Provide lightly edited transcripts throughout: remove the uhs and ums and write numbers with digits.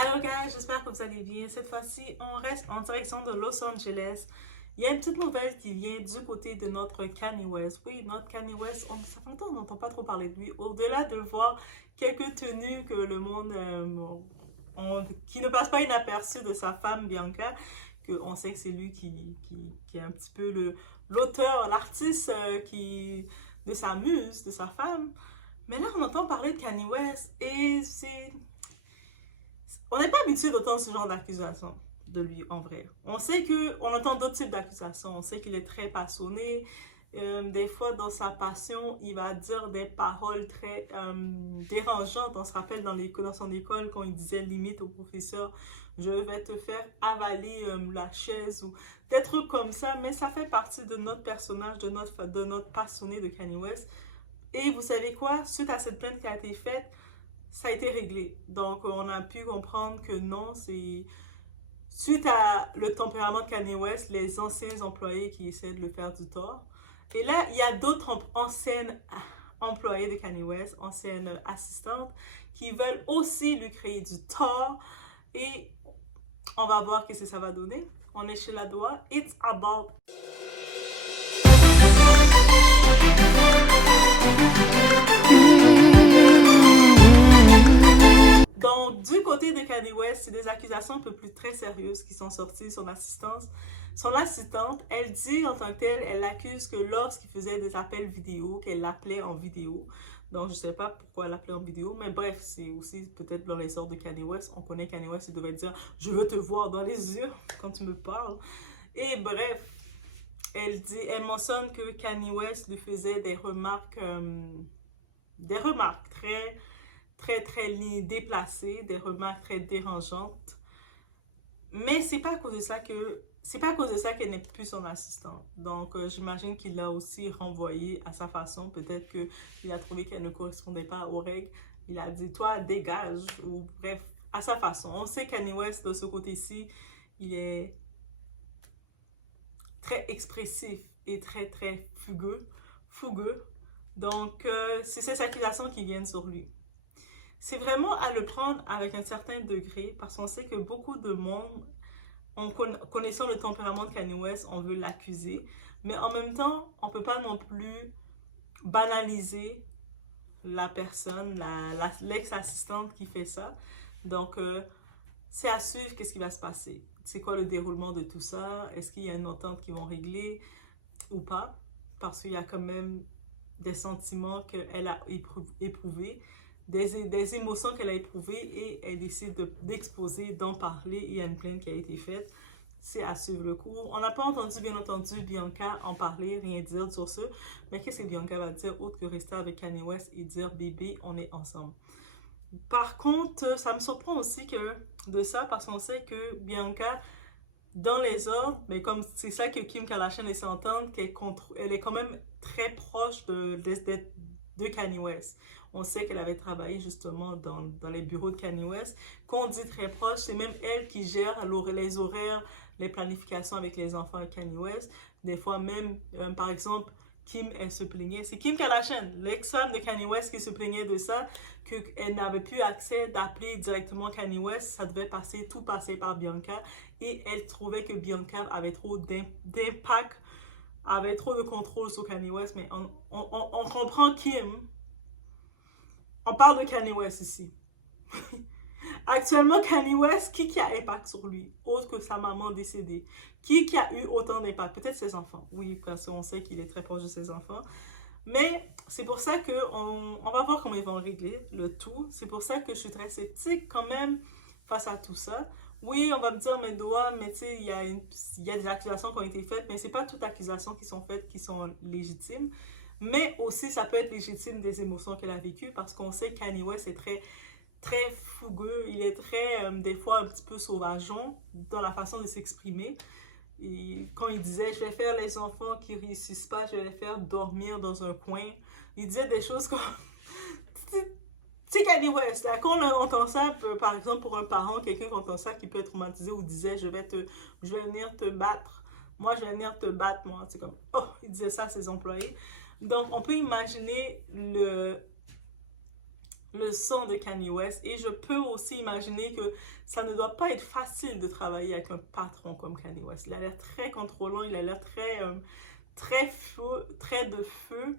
Alors guys, j'espère que vous allez bien. Cette fois-ci, on reste en direction de Los Angeles. Il y a une petite nouvelle qui vient du côté de notre Kanye West. Oui, notre Kanye West, ça fait longtemps qu'on n'entend pas trop parler de lui. Au-delà de voir quelques tenues que le monde, qui ne passe pas inaperçu de sa femme Bianca, on sait que c'est lui qui est un petit peu l'auteur, l'artiste de sa muse, de sa femme. Mais là, on entend parler de Kanye West et on n'est pas habitué d'entendre ce genre d'accusation de lui en vrai. On sait qu'on entend d'autres types d'accusations. On sait qu'il est très passionné. Des fois, dans sa passion, il va dire des paroles très dérangeantes. On se rappelle dans son école quand il disait limite au professeur, je vais te faire avaler la chaise ou des trucs comme ça. Mais ça fait partie de notre personnage, de notre passionné de Kanye West. Et vous savez quoi? Suite à cette plainte qui a été faite, ça a été réglé. Donc, on a pu comprendre que non, c'est suite à le tempérament de Kanye West, les anciens employés qui essaient de le faire du tort. Et là, il y a d'autres anciennes employés de Kanye West, anciennes assistantes, qui veulent aussi lui créer du tort. Et on va voir qu'est-ce que ça va donner. On est chez la Doua. It's about... Donc, du côté de Kanye West, c'est des accusations un peu plus très sérieuses qui sont sorties. Son assistante, elle dit en tant que telle, elle accuse que lorsqu'il faisait des appels vidéo, qu'elle l'appelait en vidéo. Donc, je ne sais pas pourquoi elle l'appelait en vidéo, mais bref, c'est aussi peut-être dans les sortes de Kanye West. On connaît Kanye West, il devait dire « Je veux te voir dans les yeux quand tu me parles ». Et bref, elle mentionne que Kanye West lui faisait des remarques très déplacées, des remarques très dérangeantes. Mais c'est pas à cause de ça qu'elle n'est plus son assistante. Donc j'imagine qu'il l'a aussi renvoyée à sa façon. Peut-être qu'il a trouvé qu'elle ne correspondait pas aux règles. Il a dit toi dégage ou bref à sa façon. On sait Kanye West de ce côté-ci, il est très expressif et très fougueux. Donc c'est ces accusations qui viennent sur lui. C'est vraiment à le prendre avec un certain degré parce qu'on sait que beaucoup de monde, en connaissant le tempérament de Kanye West, on veut l'accuser. Mais en même temps, on ne peut pas non plus banaliser la personne, l'ex-assistante qui fait ça. Donc, c'est à suivre qu'est-ce qui va se passer. C'est quoi le déroulement de tout ça? Est-ce qu'il y a une entente qui vont régler ou pas? Parce qu'il y a quand même des sentiments qu'elle a éprouvés, des émotions qu'elle a éprouvées et elle décide d'exposer, d'en parler. Il y a une plainte qui a été faite. C'est à suivre le cours. On n'a pas entendu, bien entendu, Bianca en parler, rien dire sur ce. Mais qu'est-ce que Bianca va dire autre que rester avec Kanye West et dire bébé, on est ensemble? Par contre, ça me surprend aussi de ça parce qu'on sait que Bianca, dans les ordres, mais comme c'est ça que Kim Kardashian laissait entendre, elle est quand même très proche de Kanye West. On sait qu'elle avait travaillé justement dans les bureaux de Kanye West. Quand on dit très proche, c'est même elle qui gère les horaires, les planifications avec les enfants de Kanye West. Des fois même, par exemple, Kim, elle se plaignait. C'est Kim Kardashian, l'ex-femme de Kanye West, qui se plaignait de ça, qu'elle n'avait plus accès d'appeler directement Kanye West. Ça devait tout passer par Bianca. Et elle trouvait que Bianca avait trop d'impact, avait trop de contrôle sur Kanye West. Mais on comprend Kim. On parle de Kanye West ici. Actuellement, Kanye West, qui a impact sur lui, autre que sa maman décédée? Qui a eu autant d'impact? Peut-être ses enfants. Oui, parce qu'on sait qu'il est très proche de ses enfants. Mais c'est pour ça qu'on va voir comment ils vont régler le tout. C'est pour ça que je suis très sceptique quand même face à tout ça. Oui, on va me dire, mes doigts, mais tu sais, il y a des accusations qui ont été faites, mais c'est pas toutes accusations qui sont faites qui sont légitimes. Mais aussi, ça peut être légitime des émotions qu'elle a vécues parce qu'on sait que Kanye West est très fougueux. Il est très, des fois, un petit peu sauvageon dans la façon de s'exprimer. Et quand il disait, je vais faire les enfants qui réussissent pas, je vais les faire dormir dans un coin. Il disait des choses comme... C'est Kanye West, là, quand on entend ça, par exemple, pour un parent, quelqu'un qui entend ça, qui peut être traumatisé ou disait, je vais venir te battre. Moi, je vais venir te battre, moi. C'est comme, oh, il disait ça à ses employés. Donc, on peut imaginer le son de Kanye West. Et je peux aussi imaginer que ça ne doit pas être facile de travailler avec un patron comme Kanye West. Il a l'air très contrôlant, il a l'air très feu, très de feu.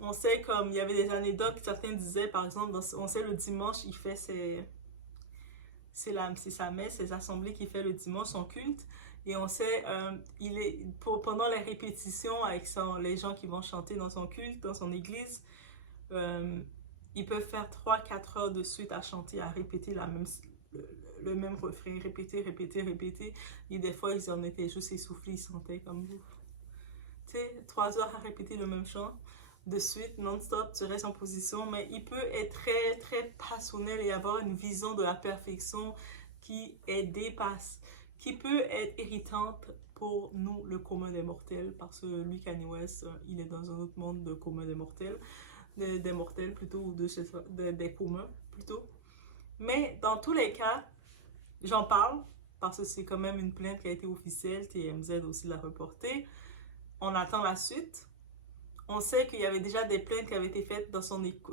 On sait comme il y avait des anecdotes que certains disaient, par exemple, on sait le dimanche, il fait c'est sa messe, ses assemblées qu'il fait le dimanche, son culte. Et on sait, pendant les répétitions avec les gens qui vont chanter dans son culte, dans son église, ils peuvent faire 3-4 heures de suite à chanter, à répéter le même refrain, répéter. Et des fois, ils en étaient juste essoufflés, ils sentaient comme vous. Tu sais, 3 heures à répéter le même chant de suite, non-stop, tu restes en position, mais il peut être très passionnel et avoir une vision de la perfection qui peut être irritante pour nous, le commun des mortels, parce que lui, Kanye West, il est dans un autre monde de commun des mortels, des mortels plutôt, ou des communs plutôt. Mais dans tous les cas, j'en parle, parce que c'est quand même une plainte qui a été officielle, TMZ aussi l'a reportée. On attend la suite. On sait qu'il y avait déjà des plaintes qui avaient été faites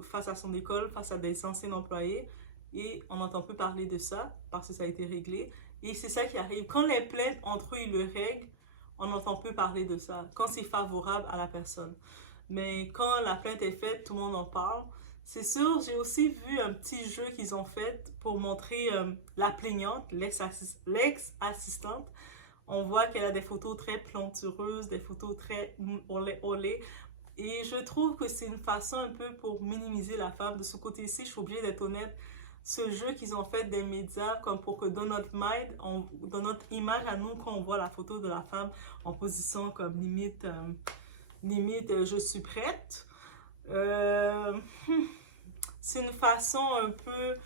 face à son école, face à des anciens employés. Et on n'entend plus parler de ça parce que ça a été réglé. Et c'est ça qui arrive. Quand les plaintes entre eux, ils le règlent, on n'entend plus parler de ça. Quand c'est favorable à la personne. Mais quand la plainte est faite, tout le monde en parle. C'est sûr, j'ai aussi vu un petit jeu qu'ils ont fait pour montrer la plaignante, l'ex-assistante. On voit qu'elle a des photos très plantureuses, des photos très olé. Et je trouve que c'est une façon un peu pour minimiser la femme. De ce côté-ci, je suis obligée d'être honnête. Ce jeu qu'ils ont fait des médias, comme pour que dans notre mind, dans notre image à nous, quand on voit la photo de la femme en position comme limite, je suis prête. C'est une façon un peu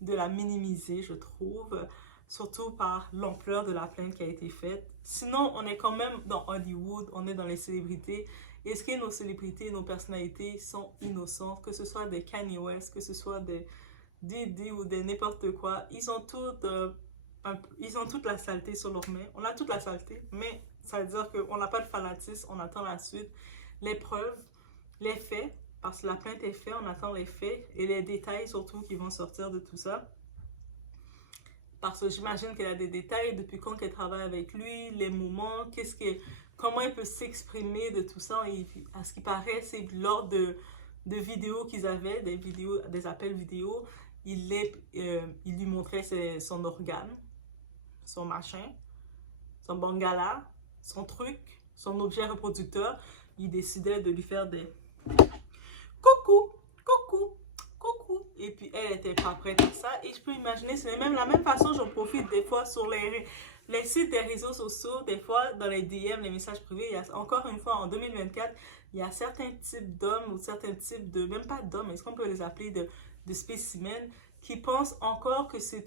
de la minimiser, je trouve. Surtout par l'ampleur de la plainte qui a été faite. Sinon, on est quand même dans Hollywood, on est dans les célébrités. Est-ce que nos célébrités, nos personnalités sont innocentes, que ce soit des Kanye West, que ce soit des Diddy ou des n'importe quoi, ils ont toute la saleté sur leurs mains. On a toute la saleté, mais ça veut dire qu'on n'a pas de fanatisme, on attend la suite, les preuves, les faits, parce que la plainte est faite, on attend les faits et les détails surtout qui vont sortir de tout ça. Parce que j'imagine qu'elle a des détails depuis quand elle travaille avec lui, les moments, comment il peut s'exprimer de tout ça. Et à ce qui paraît, c'est lors de vidéos qu'ils avaient, des appels vidéo, il lui montrait son organe, son machin, son bangala, son truc, son objet reproducteur. Il décidait de lui faire des coucou, coucou. Et puis elle était pas prête à ça. Et je peux imaginer, c'est même la même façon, j'en profite des fois sur les sites des réseaux sociaux, des fois dans les DM, les messages privés. Il y a, encore une fois, en 2024, il y a certains types d'hommes ou certains types de, même pas d'hommes, est-ce qu'on peut les appeler de spécimens, qui pensent encore que c'est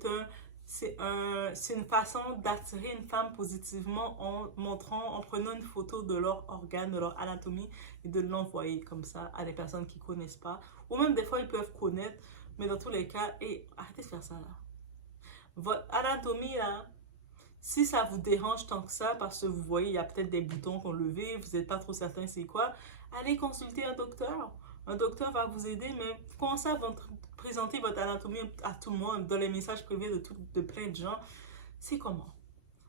une façon d'attirer une femme positivement en prenant une photo de leur organe, de leur anatomie et de l'envoyer comme ça à des personnes qui ne connaissent pas. Ou même des fois, ils peuvent connaître, mais dans tous les cas, arrêtez de faire ça là. Votre anatomie là, si ça vous dérange tant que ça, parce que vous voyez, il y a peut-être des boutons qu'on levait, vous n'êtes pas trop certain c'est quoi, allez consulter un docteur. Un docteur va vous aider, mais commencez à présenter votre anatomie à tout le monde, dans les messages privés de plein de gens. C'est comment?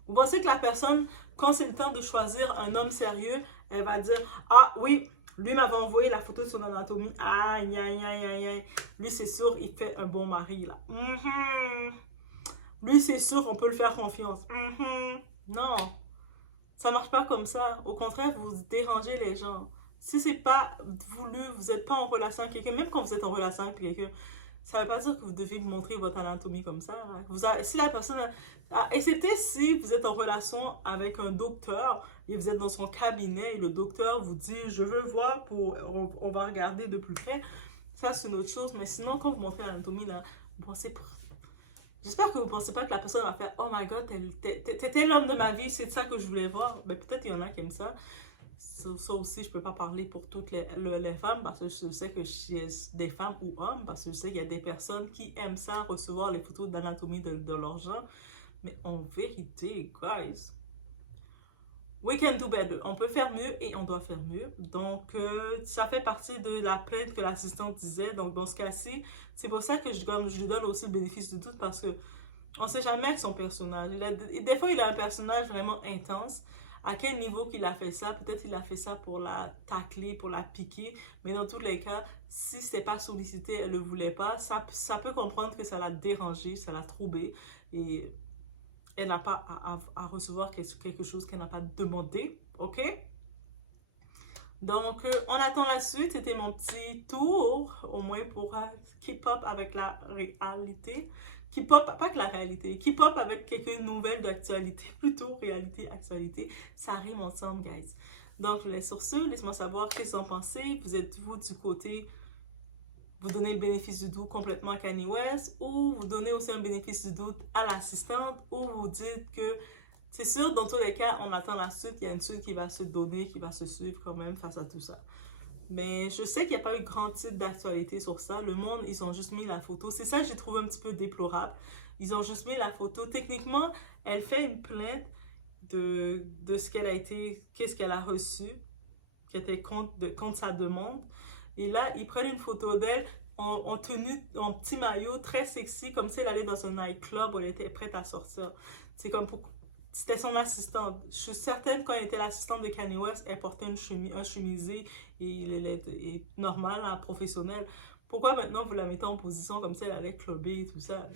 Vous pensez que la personne, quand c'est le temps de choisir un homme sérieux, elle va dire « Ah oui, lui m'avait envoyé la photo de son anatomie. Aïe. Lui, c'est sûr, il fait un bon mari, là. Lui, c'est sûr, on peut le faire confiance. Non, ça marche pas comme ça. Au contraire, vous dérangez les gens. Si c'est pas voulu, vous n'êtes pas en relation avec quelqu'un, même quand vous êtes en relation avec quelqu'un, ça veut pas dire que vous devez montrer votre anatomie comme ça. Si la personne... excepté si vous êtes en relation avec un docteur et vous êtes dans son cabinet et le docteur vous dit « Je veux voir, on va regarder de plus près. » Ça, c'est une autre chose. Mais sinon, quand vous montrez l'anatomie, là, vous pensez... J'espère que vous ne pensez pas que la personne va faire « Oh my God, t'étais l'homme de ma vie, c'est de ça que je voulais voir. » Ben, peut-être il y en a qui aiment ça. Ça aussi, je ne peux pas parler pour toutes les femmes parce que je sais que j'ai des femmes ou hommes, parce que je sais qu'il y a des personnes qui aiment ça, recevoir les photos d'anatomie de leurs gens. Mais en vérité, guys, we can do better. On peut faire mieux et on doit faire mieux. Donc, ça fait partie de la plainte que l'assistante disait. Donc, dans ce cas-ci, c'est pour ça que je lui donne aussi le bénéfice du doute parce que on ne sait jamais avec son personnage. Des fois, il a un personnage vraiment intense. À quel niveau qu'il a fait ça? Peut-être qu'il a fait ça pour la tacler, pour la piquer. Mais dans tous les cas, si ce n'est pas sollicité, elle ne le voulait pas, ça peut comprendre que ça l'a dérangé, ça l'a troublé. Et elle n'a pas à recevoir quelque chose qu'elle n'a pas demandé. OK? Donc, on attend la suite. C'était mon petit tour, au moins pour keep up avec la réalité. Keep up, pas que la réalité, keep up avec quelques nouvelles d'actualité, plutôt réalité, actualité. Ça rime ensemble, guys. Donc, je laisse sur ce. Laisse-moi savoir qu'est-ce que vous en pensez. Vous êtes-vous du côté, vous donnez le bénéfice du doute complètement à Kanye West, ou vous donnez aussi un bénéfice du doute à l'assistante, ou vous dites que c'est sûr, dans tous les cas, on attend la suite. Il y a une suite qui va se donner, qui va se suivre quand même face à tout ça. Mais je sais qu'il n'y a pas eu grand titre d'actualité sur ça. Le Monde, ils ont juste mis la photo. C'est ça que j'ai trouvé un petit peu déplorable. Ils ont juste mis la photo. Techniquement, elle fait une plainte de ce qu'elle a été, qu'est-ce qu'elle a reçu, qui était contre sa demande. Et là, ils prennent une photo d'elle en tenue, en petit maillot, très sexy, comme si elle allait dans un nightclub où elle était prête à sortir. C'est comme pour... C'était son assistante. Je suis certaine quand elle était l'assistante de Kanye West, elle portait un chemisier et normal, hein, professionnel. Pourquoi maintenant vous la mettez en position comme si elle allait clubber et tout ça?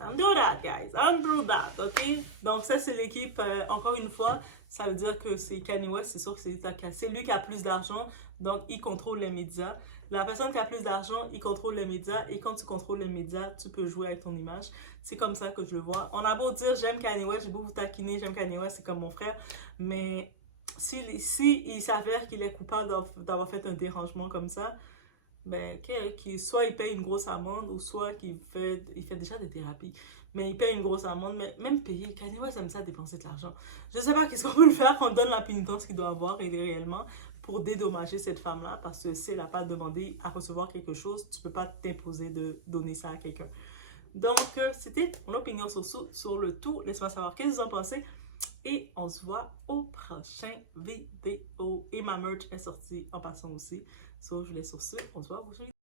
Undo that, guys. Undo that, ok? Donc ça, c'est l'équipe, encore une fois, ça veut dire que c'est Kanye West, c'est sûr que c'est lui qui a plus d'argent, donc il contrôle les médias. La personne qui a plus d'argent, il contrôle les médias, et quand tu contrôles les médias, tu peux jouer avec ton image. C'est comme ça que je le vois. On a beau dire, j'aime Kanye West, j'ai beau vous taquiner, j'aime Kanye West, c'est comme mon frère, mais si il s'avère qu'il est coupable d'avoir fait un dérangement comme ça, ben, soit il paye une grosse amende ou soit il fait déjà des thérapies. Mais il paye une grosse amende, mais même payer, Kanye West aime ça dépenser de l'argent. Je sais pas qu'est-ce qu'on peut le faire, on donne la pénitence qu'il doit avoir réellement pour dédommager cette femme-là parce que si elle n'a pas demandé à recevoir quelque chose, tu peux pas t'imposer de donner ça à quelqu'un. Donc, c'était mon opinion sur le tout. Laisse-moi savoir qu'est-ce que vous en pensez. Et on se voit au prochain vidéo. Et ma merch est sortie en passant aussi. So, je vous laisse sur ce. On se voit au prochain vidéo.